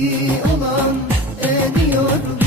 olan ediyorum.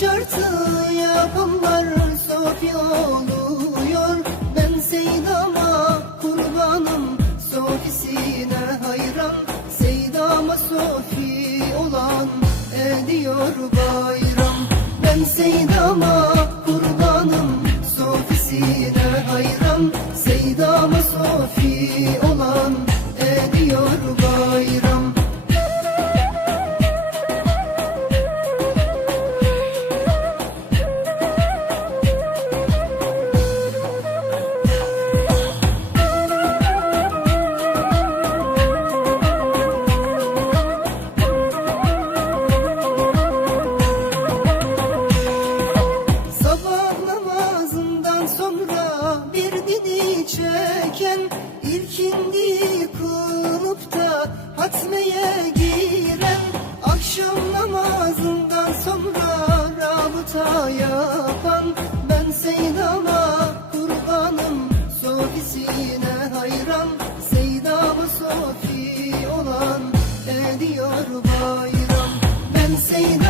Şartıya bunlar sop yoluyor Ben Seydam'a kurbanım Sofisine hayran. Seydam'a Sofi olan ediyor bayram. Ben Seydam'a kurbanım Sofisine hayran. Seydam'a Sofi olan çeken ilkindi kılıp da hatmeye giren akşam namazından sonra rabıta yapan ben Seydam'a kurbanım sofisine hayran Seydam'ı sofi olan ediyor bayram? Ben Seydam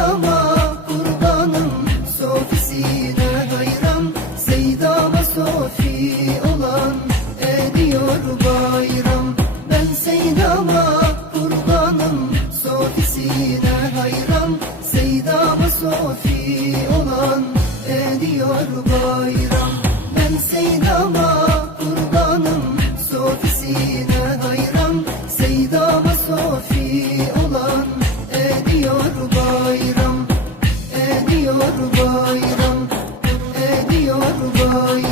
Zeynama kurbanım Sofisine hayran Zeydama Sofi olan ediyor bayram. Ben Zeydama kurbanım Sofisine hayran Zeydama Sofi olan ediyor bayram. Ediyor bayram Ediyor bayram.